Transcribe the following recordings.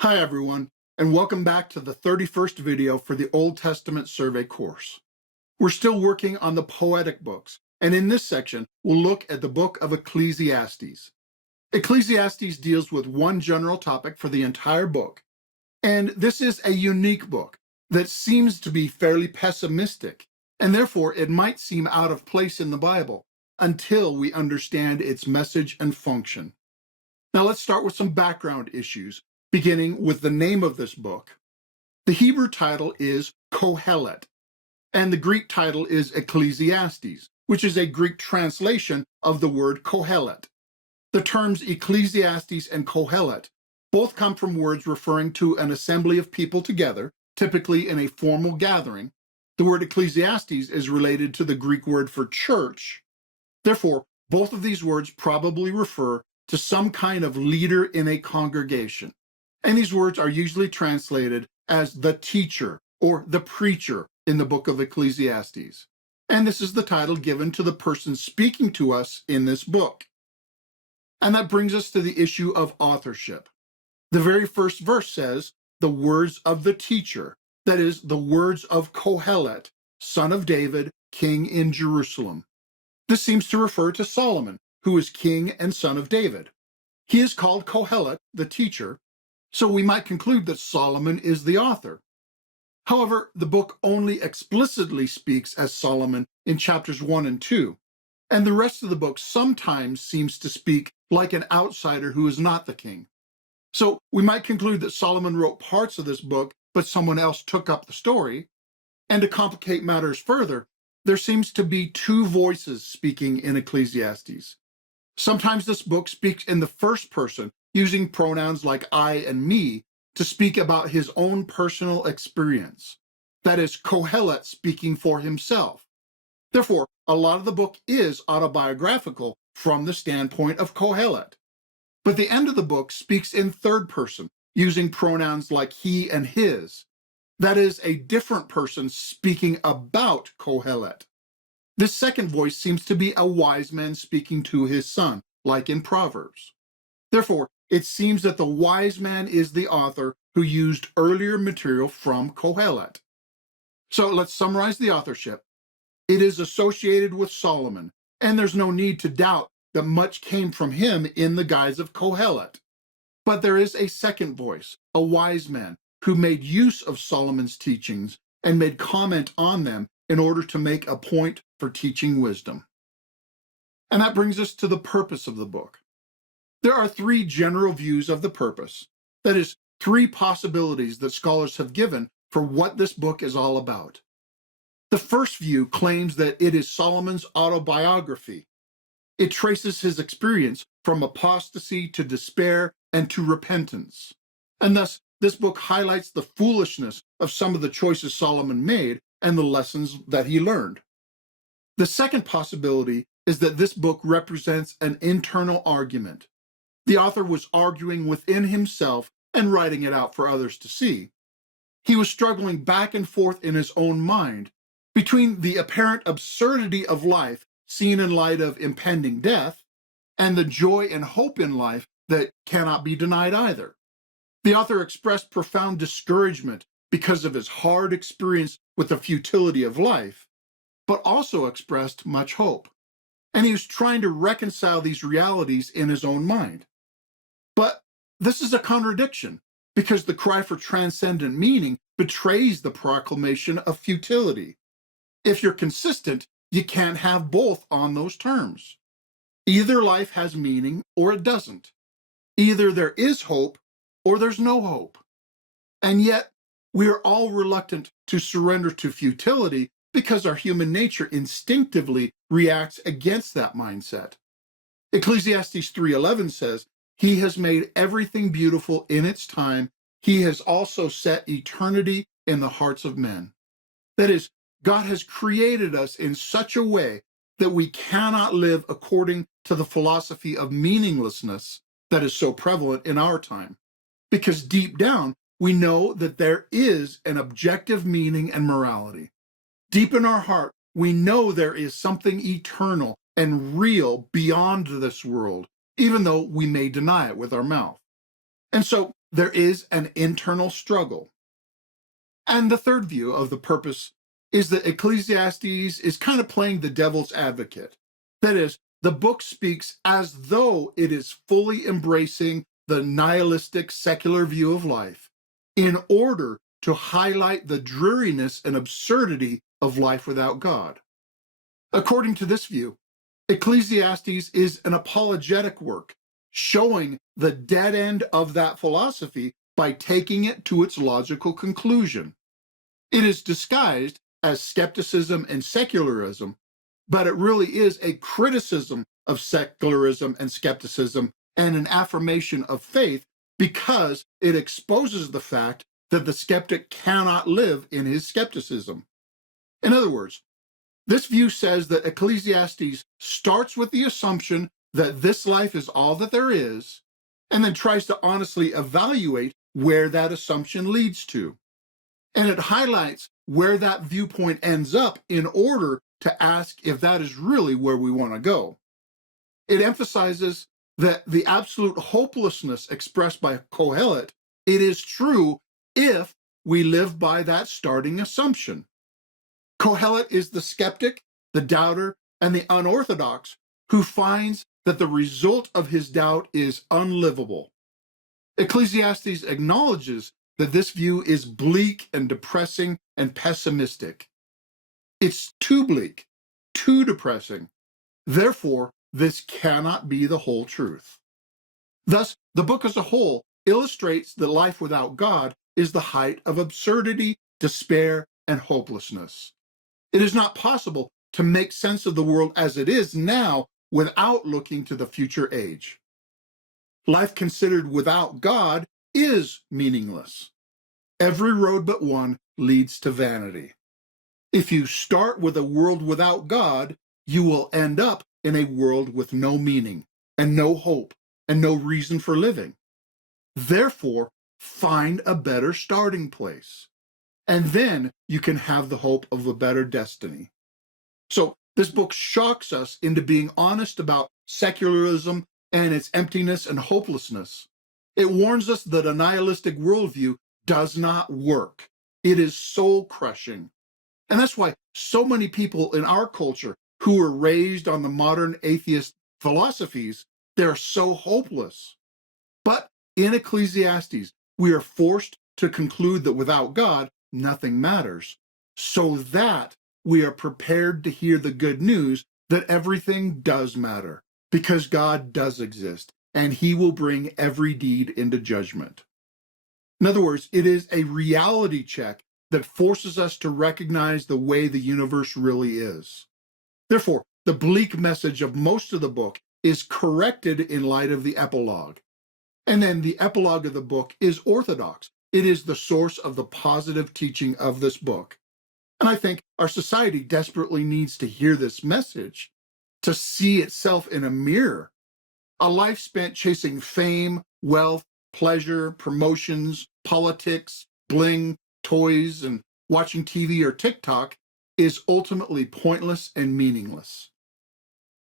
Hi everyone, and welcome back to the 31st video for the Old Testament survey course. We're still working on the poetic books, and in this section, we'll look at the book of Ecclesiastes. Ecclesiastes deals with one general topic for the entire book, and this is a unique book that seems to be fairly pessimistic, and therefore it might seem out of place in the Bible until we understand its message and function. Now let's start with some background issues, beginning with the name of this book. The Hebrew title is Kohelet, and the Greek title is Ecclesiastes, which is a Greek translation of the word Kohelet. The terms Ecclesiastes and Kohelet both come from words referring to an assembly of people together, typically in a formal gathering. The word Ecclesiastes is related to the Greek word for church. Therefore, both of these words probably refer to some kind of leader in a congregation. And these words are usually translated as the teacher or the preacher in the book of Ecclesiastes. And this is the title given to the person speaking to us in this book. And that brings us to the issue of authorship. The very first verse says, the words of the teacher, that is, the words of Kohelet, son of David, king in Jerusalem. This seems to refer to Solomon, who is king and son of David. He is called Kohelet, the teacher, so we might conclude that Solomon is the author. However, the book only explicitly speaks as Solomon in chapters 1 and 2, and the rest of the book sometimes seems to speak like an outsider who is not the king. So we might conclude that Solomon wrote parts of this book, but someone else took up the story. And to complicate matters further, there seems to be two voices speaking in Ecclesiastes. Sometimes this book speaks in the first person, using pronouns like I and me to speak about his own personal experience. That is, Kohelet speaking for himself. Therefore, a lot of the book is autobiographical from the standpoint of Kohelet. But the end of the book speaks in third person, using pronouns like he and his. That is, a different person speaking about Kohelet. This second voice seems to be a wise man speaking to his son, like in Proverbs. Therefore, it seems that the wise man is the author who used earlier material from Kohelet. So let's summarize the authorship. It is associated with Solomon, and there's no need to doubt that much came from him in the guise of Kohelet. But there is a second voice, a wise man, who made use of Solomon's teachings and made comment on them in order to make a point for teaching wisdom. And that brings us to the purpose of the book. There are three general views of the purpose. That is, three possibilities that scholars have given for what this book is all about. The first view claims that it is Solomon's autobiography. It traces his experience from apostasy to despair and to repentance. And thus, this book highlights the foolishness of some of the choices Solomon made and the lessons that he learned. The second possibility is that this book represents an internal argument. The author was arguing within himself and writing it out for others to see. He was struggling back and forth in his own mind between the apparent absurdity of life seen in light of impending death and the joy and hope in life that cannot be denied either. The author expressed profound discouragement because of his hard experience with the futility of life, but also expressed much hope. And he was trying to reconcile these realities in his own mind. But this is a contradiction, because the cry for transcendent meaning betrays the proclamation of futility. If you're consistent, you can't have both on those terms. Either life has meaning or it doesn't. Either there is hope or there's no hope. And yet, we are all reluctant to surrender to futility because our human nature instinctively reacts against that mindset. Ecclesiastes 3:11 says, "He has made everything beautiful in its time. He has also set eternity in the hearts of men." That is, God has created us in such a way that we cannot live according to the philosophy of meaninglessness that is so prevalent in our time. Because deep down, we know that there is an objective meaning and morality. Deep in our heart, we know there is something eternal and real beyond this world, even though we may deny it with our mouth. And so there is an internal struggle. And the third view of the purpose is that Ecclesiastes is kind of playing the devil's advocate. That is, the book speaks as though it is fully embracing the nihilistic secular view of life in order to highlight the dreariness and absurdity of life without God. According to this view, Ecclesiastes is an apologetic work, showing the dead end of that philosophy by taking it to its logical conclusion. It is disguised as skepticism and secularism, but it really is a criticism of secularism and skepticism and an affirmation of faith because it exposes the fact that the skeptic cannot live in his skepticism. In other words, this view says that Ecclesiastes starts with the assumption that this life is all that there is, and then tries to honestly evaluate where that assumption leads to. And it highlights where that viewpoint ends up in order to ask if that is really where we want to go. It emphasizes that the absolute hopelessness expressed by Kohelet, it is true if we live by that starting assumption. Kohelet is the skeptic, the doubter, and the unorthodox who finds that the result of his doubt is unlivable. Ecclesiastes acknowledges that this view is bleak and depressing and pessimistic. It's too bleak, too depressing. Therefore, this cannot be the whole truth. Thus, the book as a whole illustrates that life without God is the height of absurdity, despair, and hopelessness. It is not possible to make sense of the world as it is now without looking to the future age. Life considered without God is meaningless. Every road but one leads to vanity. If you start with a world without God, you will end up in a world with no meaning and no hope and no reason for living. Therefore, find a better starting place. And then you can have the hope of a better destiny. So this book shocks us into being honest about secularism and its emptiness and hopelessness. It warns us that a nihilistic worldview does not work. It is soul-crushing. And that's why so many people in our culture who were raised on the modern atheist philosophies, they're so hopeless. But in Ecclesiastes, we are forced to conclude that without God, nothing matters, so that we are prepared to hear the good news that everything does matter, because God does exist, and he will bring every deed into judgment. In other words, it is a reality check that forces us to recognize the way the universe really is. Therefore, the bleak message of most of the book is corrected in light of the epilogue. And then the epilogue of the book is orthodox. It is the source of the positive teaching of this book. And I think our society desperately needs to hear this message, to see itself in a mirror. A life spent chasing fame, wealth, pleasure, promotions, politics, bling, toys, and watching TV or TikTok is ultimately pointless and meaningless.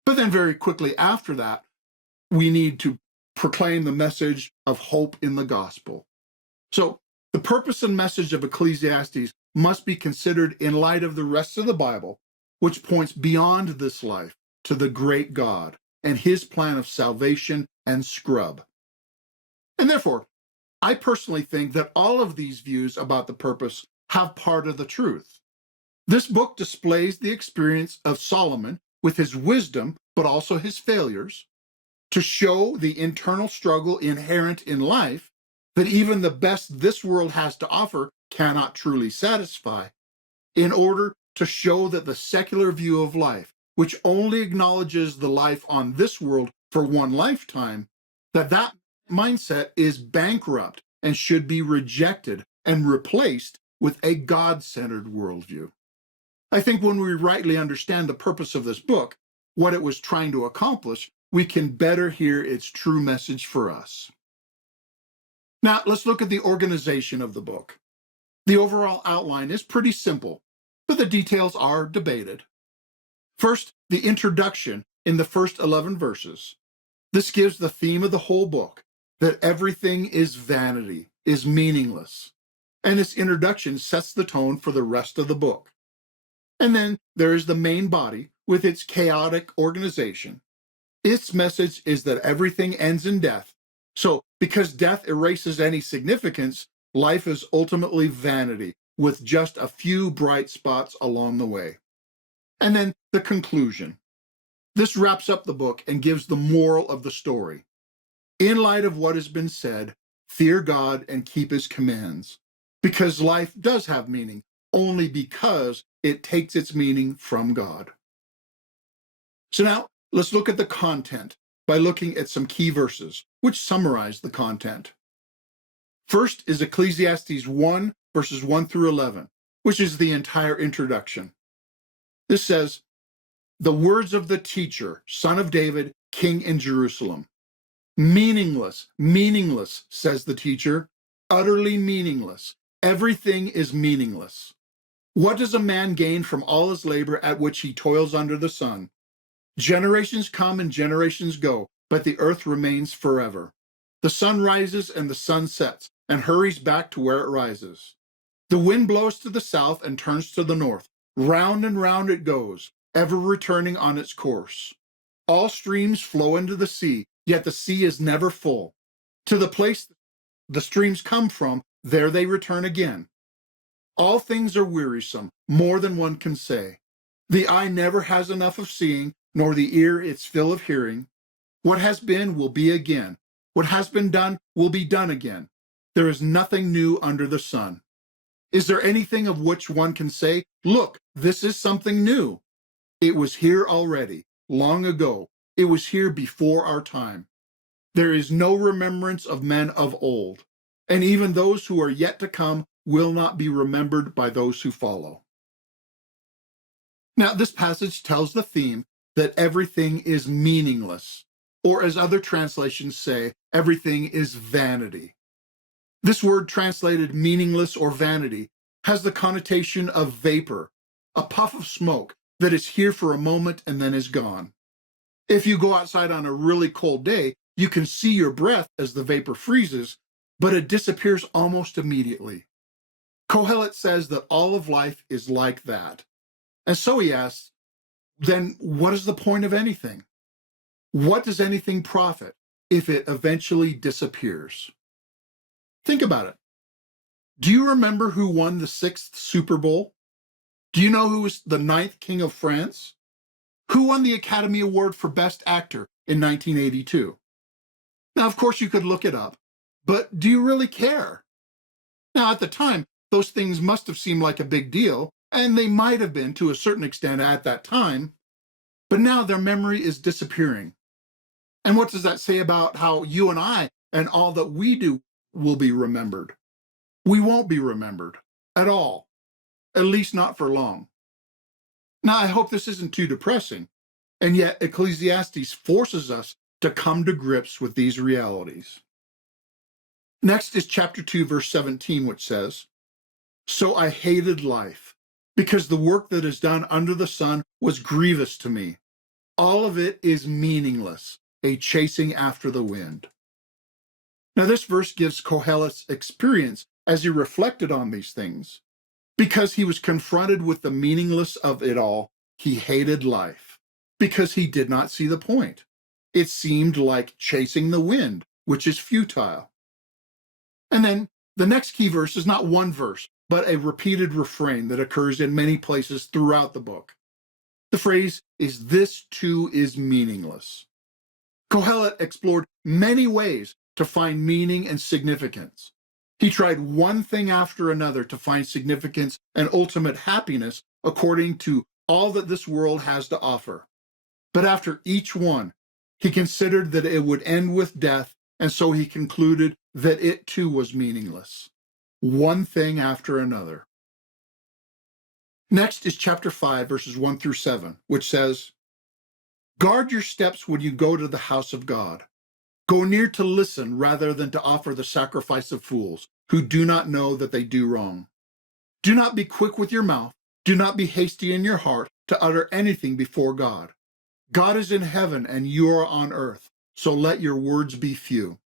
But then very quickly after that, we need to proclaim the message of hope in the gospel. So the purpose and message of Ecclesiastes must be considered in light of the rest of the Bible, which points beyond this life to the great God and his plan of salvation and scrub. And therefore, I personally think that all of these views about the purpose have part of the truth. This book displays the experience of Solomon with his wisdom, but also his failures, to show the internal struggle inherent in life that even the best this world has to offer cannot truly satisfy, in order to show that the secular view of life, which only acknowledges the life on this world for one lifetime, that mindset is bankrupt and should be rejected and replaced with a God-centered worldview. I think when we rightly understand the purpose of this book, what it was trying to accomplish, we can better hear its true message for us. Now, let's look at the organization of the book. The overall outline is pretty simple, but the details are debated. First, the introduction in the first 11 verses. This gives the theme of the whole book, that everything is vanity, is meaningless. And its introduction sets the tone for the rest of the book. And then there is the main body with its chaotic organization. Its message is that everything ends in death. So, because death erases any significance, life is ultimately vanity, with just a few bright spots along the way. And then the conclusion. This wraps up the book and gives the moral of the story. In light of what has been said, fear God and keep his commands, because life does have meaning, only because it takes its meaning from God. So now, let's look at the content by looking at some key verses, which summarize the content. First is Ecclesiastes 1, verses 1 through 11, which is the entire introduction. This says, "The words of the teacher, son of David, king in Jerusalem. Meaningless, meaningless, says the teacher, utterly meaningless. Everything is meaningless. What does a man gain from all his labor at which he toils under the sun? Generations come and generations go, but the earth remains forever. The sun rises and the sun sets and hurries back to where it rises. The wind blows to the south and turns to the north. Round and round it goes, ever returning on its course. All streams flow into the sea, yet the sea is never full. To the place the streams come from, there they return again. All things are wearisome, more than one can say. The eye never has enough of seeing, nor the ear its fill of hearing. What has been will be again. What has been done will be done again. There is nothing new under the sun. Is there anything of which one can say, look, this is something new? It was here already, long ago. It was here before our time. There is no remembrance of men of old, and even those who are yet to come will not be remembered by those who follow." Now, this passage tells the theme that everything is meaningless, or as other translations say, everything is vanity. This word translated meaningless or vanity has the connotation of vapor, a puff of smoke that is here for a moment and then is gone. If you go outside on a really cold day, you can see your breath as the vapor freezes, but it disappears almost immediately. Kohelet says that all of life is like that. And so he asks, then what is the point of anything? What does anything profit if it eventually disappears? Think about it. Do you remember who won the 6th Super Bowl? Do you know who was the 9th King of France? Who won the Academy Award for Best Actor in 1982? Now, of course, you could look it up, but do you really care? Now, at the time, those things must have seemed like a big deal, and they might have been to a certain extent at that time, but now their memory is disappearing. And what does that say about how you and I and all that we do will be remembered? We won't be remembered at all, at least not for long. Now, I hope this isn't too depressing, and yet Ecclesiastes forces us to come to grips with these realities. Next is chapter 2, verse 17, which says, "So I hated life, because the work that is done under the sun was grievous to me. All of it is meaningless, a chasing after the wind." Now, this verse gives Kohelet's experience as he reflected on these things. Because he was confronted with the meaningless of it all, he hated life, because he did not see the point. It seemed like chasing the wind, which is futile. And then the next key verse is not one verse, but a repeated refrain that occurs in many places throughout the book. The phrase is, "This too is meaningless." Kohelet explored many ways to find meaning and significance. He tried one thing after another to find significance and ultimate happiness according to all that this world has to offer. But after each one, he considered that it would end with death, and so he concluded that it too was meaningless. One thing after another. Next is chapter 5, verses 1 through 7, which says, "Guard your steps when you go to the house of God. Go near to listen rather than to offer the sacrifice of fools, who do not know that they do wrong. Do not be quick with your mouth. Do not be hasty in your heart to utter anything before God. God is in heaven and you are on earth, so let your words be few.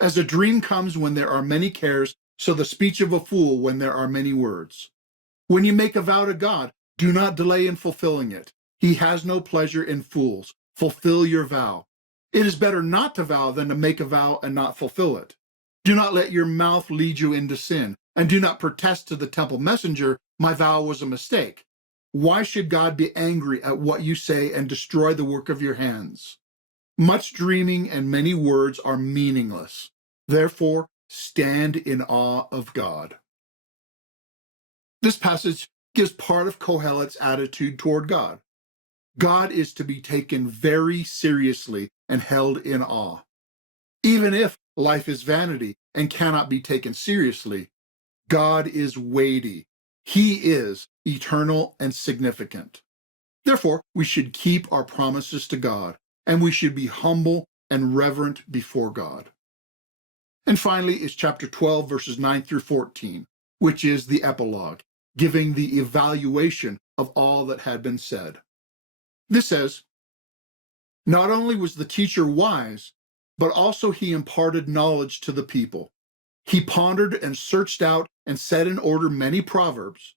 As a dream comes when there are many cares, so the speech of a fool when there are many words. When you make a vow to God, do not delay in fulfilling it. He has no pleasure in fools. Fulfill your vow. It is better not to vow than to make a vow and not fulfill it. Do not let your mouth lead you into sin, and do not protest to the temple messenger, my vow was a mistake. Why should God be angry at what you say and destroy the work of your hands? Much dreaming and many words are meaningless. Therefore, stand in awe of God. This passage gives part of Kohelet's attitude toward God. God is to be taken very seriously and held in awe. Even if life is vanity and cannot be taken seriously, God is weighty. He is eternal and significant. Therefore, we should keep our promises to God, and we should be humble and reverent before God. And finally is chapter 12, verses 9 through 14, which is the epilogue, giving the evaluation of all that had been said. This says, not only was the teacher wise, but also he imparted knowledge to the people. He pondered and searched out and set in order many proverbs.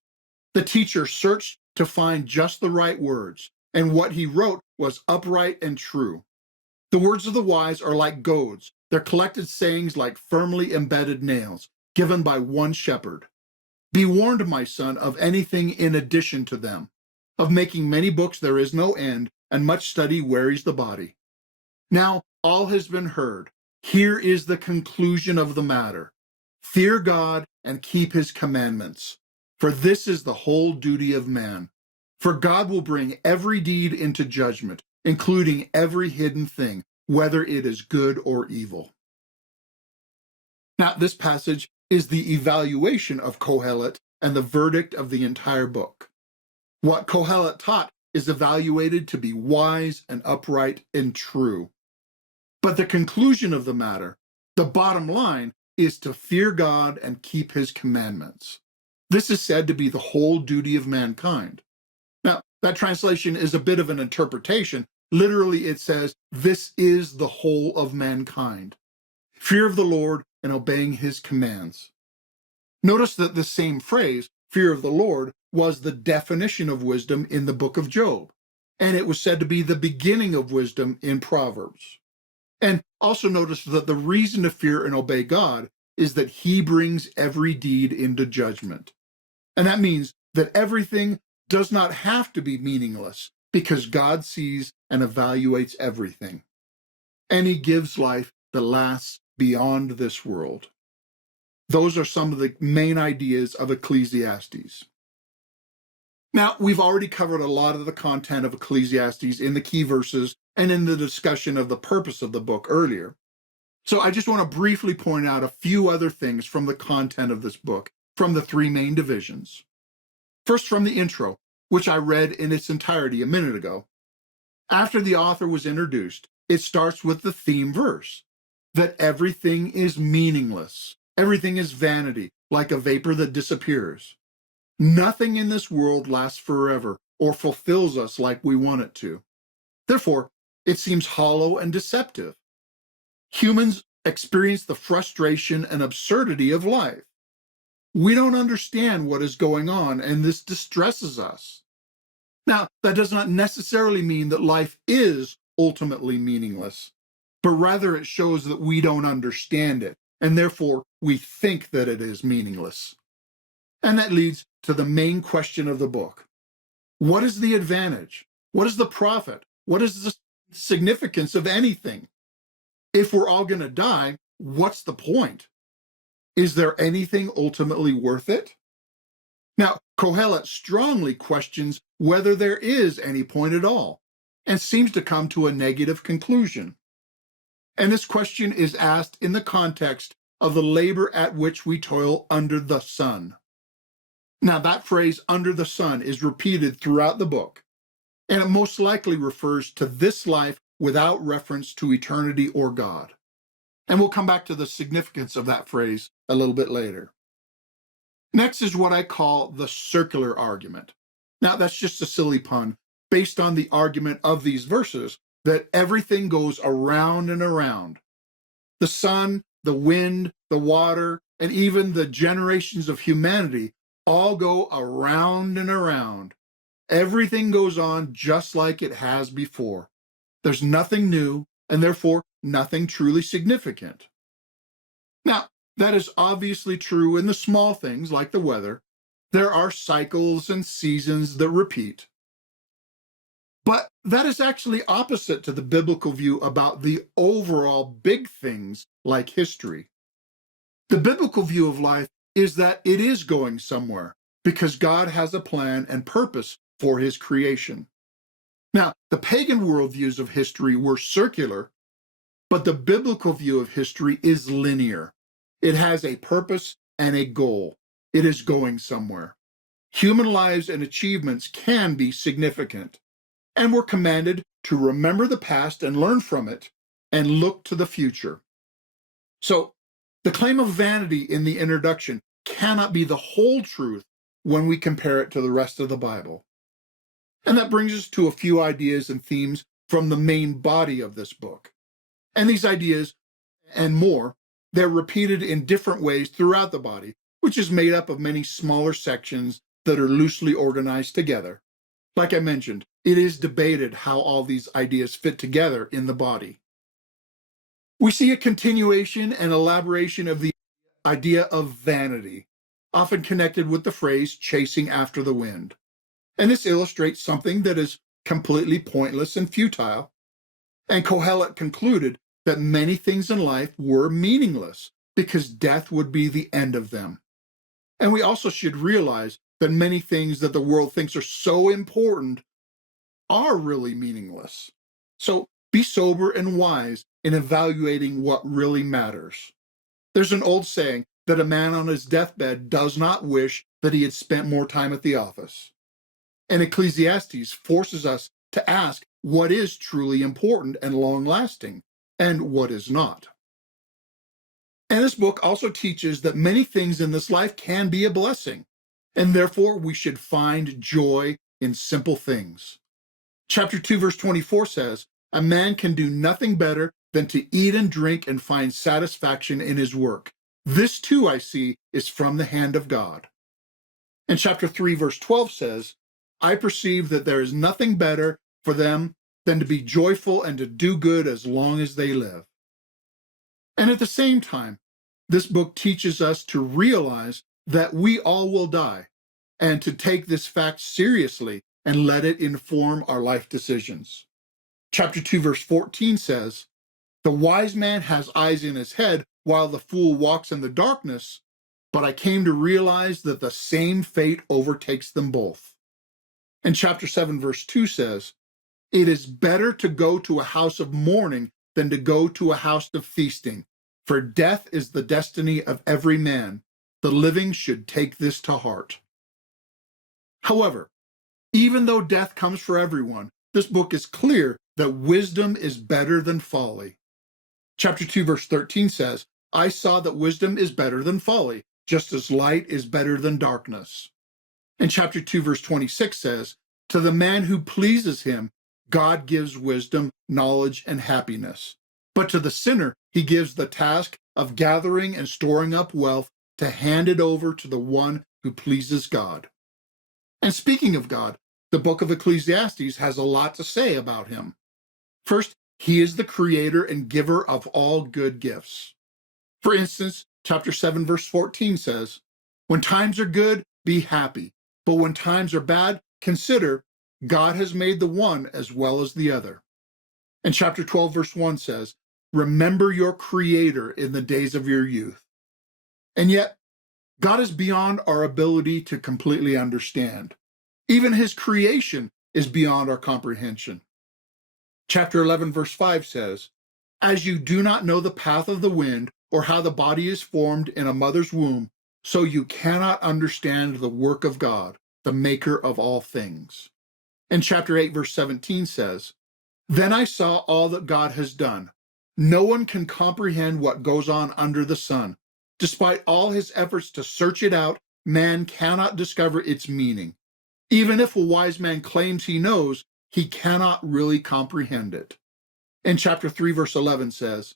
The teacher searched to find just the right words, and what he wrote was upright and true. The words of the wise are like goads, their collected sayings like firmly embedded nails, given by one shepherd. Be warned, my son, of anything in addition to them. Of making many books there is no end, and much study wearies the body. Now all has been heard. Here is the conclusion of the matter. Fear God and keep his commandments, for this is the whole duty of man. For God will bring every deed into judgment, including every hidden thing, whether it is good or evil. Now, this passage is the evaluation of Kohelet and the verdict of the entire book. What Kohelet taught is evaluated to be wise and upright and true. But the conclusion of the matter, the bottom line, is to fear God and keep his commandments. This is said to be the whole duty of mankind. Now, that translation is a bit of an interpretation. Literally, it says, this is the whole of mankind. Fear of the Lord and obeying his commands. Notice that the same phrase, fear of the Lord, was the definition of wisdom in the book of Job, and it was said to be the beginning of wisdom in Proverbs. And also notice that the reason to fear and obey God is that he brings every deed into judgment. And that means that everything does not have to be meaningless because God sees and evaluates everything. And he gives life that lasts beyond this world. Those are some of the main ideas of Ecclesiastes. Now, we've already covered a lot of the content of Ecclesiastes in the key verses and in the discussion of the purpose of the book earlier. So I just want to briefly point out a few other things from the content of this book, from the three main divisions. First, from the intro, which I read in its entirety a minute ago. After the author was introduced, it starts with the theme verse, that everything is meaningless. Everything is vanity, like a vapor that disappears. Nothing in this world lasts forever or fulfills us like we want it to. Therefore, it seems hollow and deceptive. Humans experience the frustration and absurdity of life. We don't understand what is going on, and this distresses us. Now, that does not necessarily mean that life is ultimately meaningless, but rather it shows that we don't understand it, and therefore we think that it is meaningless. And that leads to the main question of the book. What is the advantage? What is the profit? What is the significance of anything? If we're all going to die, what's the point? Is there anything ultimately worth it? Now, Kohelet strongly questions whether there is any point at all, and seems to come to a negative conclusion. And this question is asked in the context of the labor at which we toil under the sun. Now, that phrase, under the sun, is repeated throughout the book, and it most likely refers to this life without reference to eternity or God. And we'll come back to the significance of that phrase a little bit later. Next is what I call the circular argument. Now, that's just a silly pun based on the argument of these verses that everything goes around and around. The sun, the wind, the water, and even the generations of humanity all go around and around. Everything goes on just like it has before. There's nothing new, and therefore nothing truly significant. Now, that is obviously true in the small things like the weather. There are cycles and seasons that repeat. But that is actually opposite to the biblical view about the overall big things like history. The biblical view of life is that it is going somewhere because God has a plan and purpose for his creation. Now, the pagan worldviews of history were circular, but the biblical view of history is linear. It has a purpose and a goal. It is going somewhere. Human lives and achievements can be significant, and we're commanded to remember the past and learn from it and look to the future. So, the claim of vanity in the introduction cannot be the whole truth when we compare it to the rest of the Bible. And that brings us to a few ideas and themes from the main body of this book. And these ideas and more, they're repeated in different ways throughout the body, which is made up of many smaller sections that are loosely organized together. Like I mentioned, it is debated how all these ideas fit together in the body. We see a continuation and elaboration of the idea of vanity, often connected with the phrase chasing after the wind. And this illustrates something that is completely pointless and futile. And Kohelet concluded that many things in life were meaningless because death would be the end of them. And we also should realize that many things that the world thinks are so important are really meaningless. So be sober and wise in evaluating what really matters. There's an old saying that a man on his deathbed does not wish that he had spent more time at the office. And Ecclesiastes forces us to ask what is truly important and long-lasting, and what is not. And this book also teaches that many things in this life can be a blessing, and therefore we should find joy in simple things. Chapter 2, verse 24 says, "A man can do nothing better than to eat and drink and find satisfaction in his work. This too, I see, is from the hand of God." And chapter 3, verse 12 says, "I perceive that there is nothing better for them than to be joyful and to do good as long as they live." And at the same time, this book teaches us to realize that we all will die and to take this fact seriously and let it inform our life decisions. Chapter 2, verse 14 says, "The wise man has eyes in his head while the fool walks in the darkness, but I came to realize that the same fate overtakes them both." And chapter 7, verse 2 says, "It is better to go to a house of mourning than to go to a house of feasting, for death is the destiny of every man. The living should take this to heart." However, even though death comes for everyone, this book is clear that wisdom is better than folly. Chapter 2, verse 13 says, "I saw that wisdom is better than folly, just as light is better than darkness." And chapter 2, verse 26 says, "To the man who pleases him, God gives wisdom, knowledge, and happiness. But to the sinner, he gives the task of gathering and storing up wealth to hand it over to the one who pleases God." And speaking of God, the book of Ecclesiastes has a lot to say about him. First, he is the creator and giver of all good gifts. For instance, chapter 7, verse 14 says, "When times are good, be happy. But when times are bad, consider God has made the one as well as the other." And chapter 12, verse 1 says, "Remember your Creator in the days of your youth." And yet, God is beyond our ability to completely understand. Even his creation is beyond our comprehension. Chapter 11, verse 5 says, "As you do not know the path of the wind or how the body is formed in a mother's womb, so you cannot understand the work of God, the maker of all things." And chapter 8, verse 17 says, "Then I saw all that God has done. No one can comprehend what goes on under the sun. Despite all his efforts to search it out, man cannot discover its meaning. Even if a wise man claims he knows, he cannot really comprehend it." And chapter 3, verse 11 says,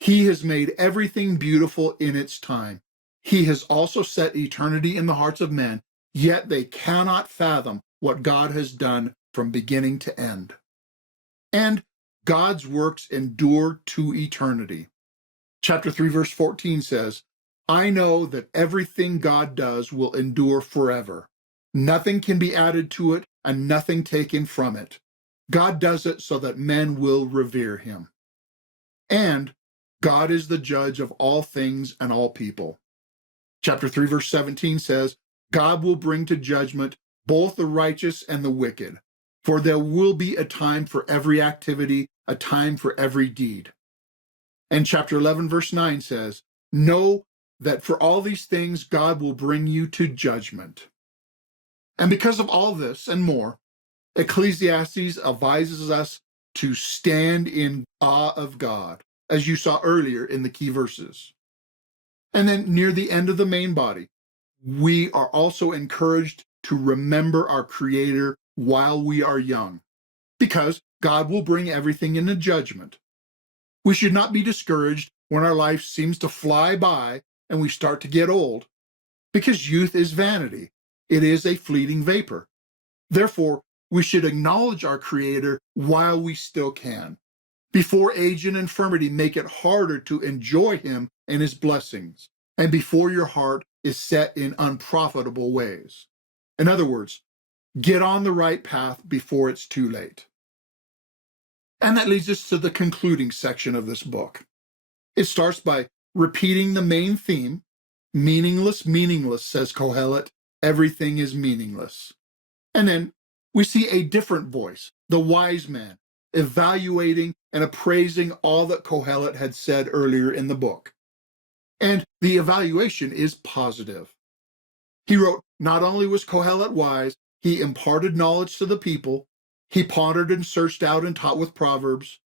He has made everything beautiful in its time. He has also set eternity in the hearts of men, yet they cannot fathom what God has done from beginning to end. And God's works endure to eternity. Chapter 3, verse 14 says, I know that everything God does will endure forever. Nothing can be added to it and nothing taken from it. God does it so that men will revere him. And God is the judge of all things and all people. Chapter 3, verse 17 says, God will bring to judgment both the righteous and the wicked, for there will be a time for every activity, a time for every deed. And chapter 11, verse 9 says, know that for all these things God will bring you to judgment. And because of all this and more, Ecclesiastes advises us to stand in awe of God, as you saw earlier in the key verses. And then near the end of the main body, we are also encouraged to remember our Creator while we are young, because God will bring everything into judgment. We should not be discouraged when our life seems to fly by and we start to get old, because youth is vanity. It is a fleeting vapor. Therefore, we should acknowledge our Creator while we still can, before age and infirmity make it harder to enjoy Him and His blessings, and before your heart is set in unprofitable ways. In other words, get on the right path before it's too late. And that leads us to the concluding section of this book. It starts by repeating the main theme, meaningless, meaningless, says Kohelet, everything is meaningless. And then we see a different voice, the wise man, evaluating and appraising all that Kohelet had said earlier in the book. And the evaluation is positive. He wrote, not only was Kohelet wise, he imparted knowledge to the people, he pondered and searched out and taught with proverbs,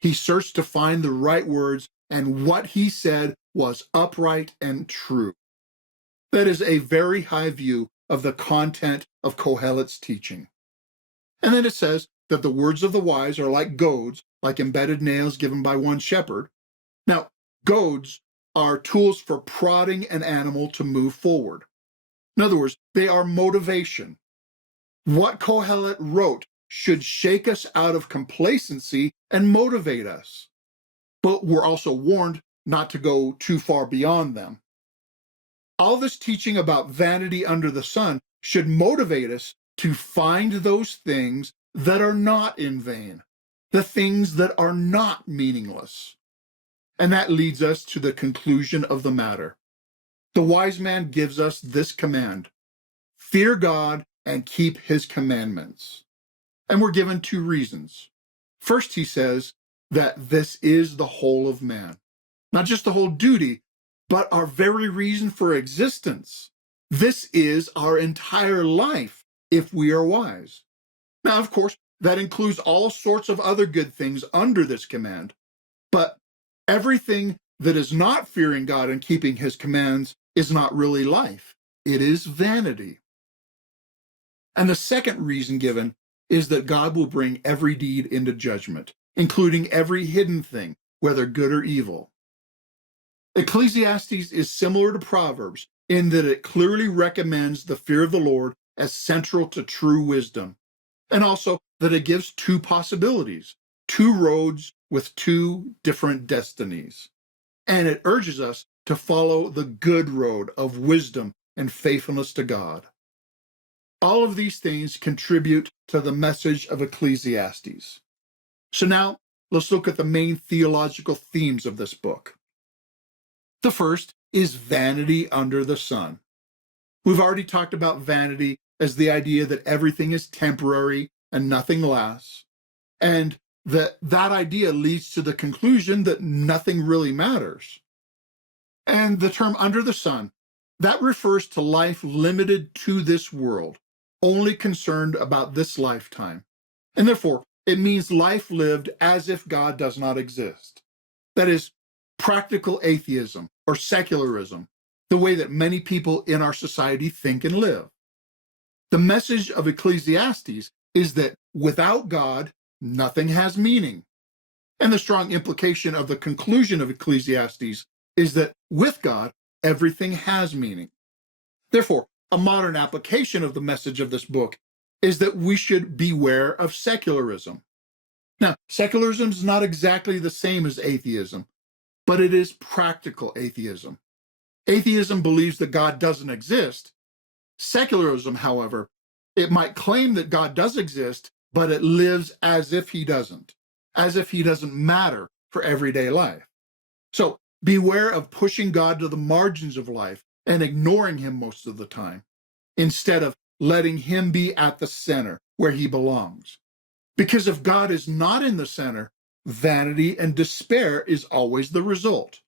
he searched to find the right words, and what he said was upright and true. That is a very high view of the content of Kohelet's teaching. And then it says that the words of the wise are like goads, like embedded nails given by one shepherd. Now, goads are tools for prodding an animal to move forward. In other words, they are motivation. What Kohelet wrote should shake us out of complacency and motivate us. But we're also warned not to go too far beyond them. All this teaching about vanity under the sun should motivate us to find those things that are not in vain, the things that are not meaningless. And that leads us to the conclusion of the matter. The wise man gives us this command: fear God and keep his commandments. And we're given two reasons. First, he says that this is the whole of man, not just the whole duty, but our very reason for existence. This is our entire life if we are wise. Now, of course, that includes all sorts of other good things under this command, but everything that is not fearing God and keeping his commands is not really life. It is vanity. And the second reason given is that God will bring every deed into judgment, including every hidden thing, whether good or evil. Ecclesiastes is similar to Proverbs in that it clearly recommends the fear of the Lord as central to true wisdom, and also that it gives two possibilities, two roads with two different destinies. And it urges us to follow the good road of wisdom and faithfulness to God. All of these things contribute to the message of Ecclesiastes. So now let's look at the main theological themes of this book. The first is vanity under the sun. We've already talked about vanity as the idea that everything is temporary and nothing lasts, and that idea leads to the conclusion that nothing really matters. And the term under the sun, that refers to life limited to this world, only concerned about this lifetime. And therefore, it means life lived as if God does not exist. That is, practical atheism or secularism, the way that many people in our society think and live. The message of Ecclesiastes is that without God, nothing has meaning. And the strong implication of the conclusion of Ecclesiastes is that with God, everything has meaning. Therefore, a modern application of the message of this book is that we should beware of secularism. Now, secularism is not exactly the same as atheism, but it is practical atheism. Atheism believes that God doesn't exist. Secularism, however, it might claim that God does exist, but it lives as if he doesn't matter for everyday life. So beware of pushing God to the margins of life and ignoring him most of the time, instead of letting him be at the center where he belongs. Because if God is not in the center, vanity and despair is always the result.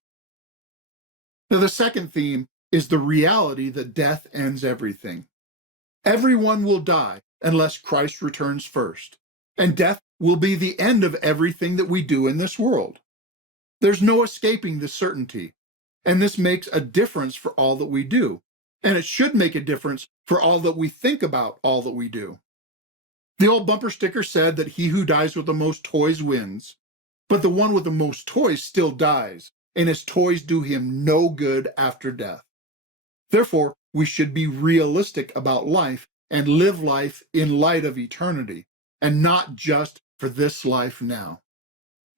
Now, the second theme is the reality that death ends everything. Everyone will die unless Christ returns first, and death will be the end of everything that we do in this world. There's no escaping this certainty, and this makes a difference for all that we do, and it should make a difference for all that we think about all that we do. The old bumper sticker said that he who dies with the most toys wins, but the one with the most toys still dies, and his toys do him no good after death. Therefore, we should be realistic about life and live life in light of eternity, and not just for this life now.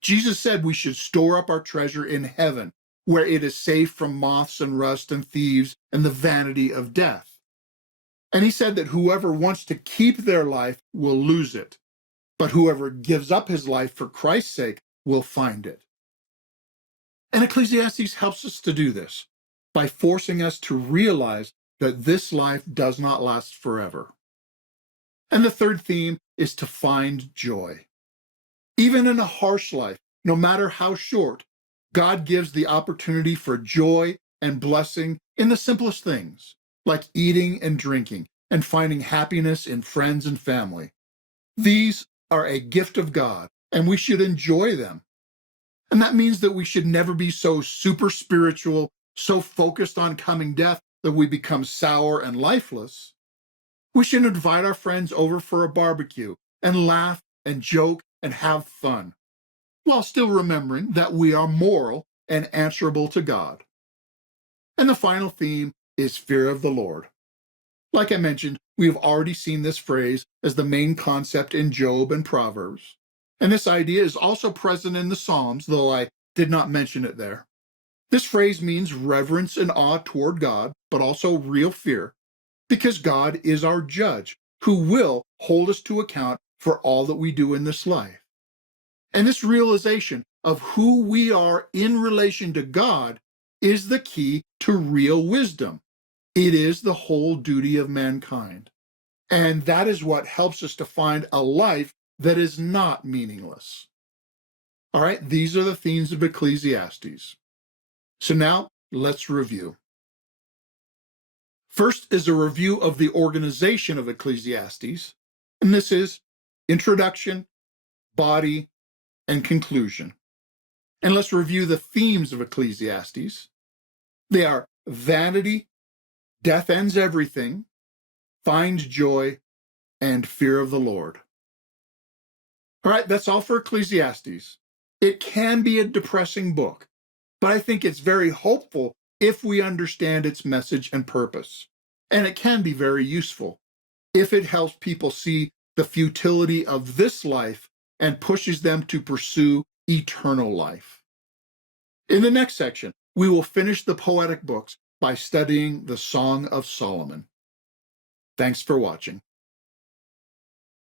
Jesus said we should store up our treasure in heaven, where it is safe from moths and rust and thieves and the vanity of death. And he said that whoever wants to keep their life will lose it, but whoever gives up his life for Christ's sake will find it. And Ecclesiastes helps us to do this by forcing us to realize that this life does not last forever. And the third theme is to find joy. Even in a harsh life, no matter how short, God gives the opportunity for joy and blessing in the simplest things, like eating and drinking, and finding happiness in friends and family. These are a gift of God, and we should enjoy them. And that means that we should never be so super spiritual, so focused on coming death that we become sour and lifeless. We should invite our friends over for a barbecue and laugh and joke and have fun, while still remembering that we are moral and answerable to God. And the final theme is fear of the Lord. Like I mentioned, we have already seen this phrase as the main concept in Job and Proverbs. And this idea is also present in the Psalms, though I did not mention it there. This phrase means reverence and awe toward God, but also real fear, because God is our judge, who will hold us to account for all that we do in this life. And this realization of who we are in relation to God is the key to real wisdom. It is the whole duty of mankind. And that is what helps us to find a life that is not meaningless. All right, these are the themes of Ecclesiastes. So now let's review. First is a review of the organization of Ecclesiastes, and this is introduction, body, and conclusion. And let's review the themes of Ecclesiastes. They are vanity, death ends everything, find joy, and fear of the Lord. All right, that's all for Ecclesiastes. It can be a depressing book, but I think it's very hopeful if we understand its message and purpose. And it can be very useful if it helps people see the futility of this life and pushes them to pursue eternal life. In the next section, we will finish the poetic books by studying the Song of Solomon. Thanks for watching.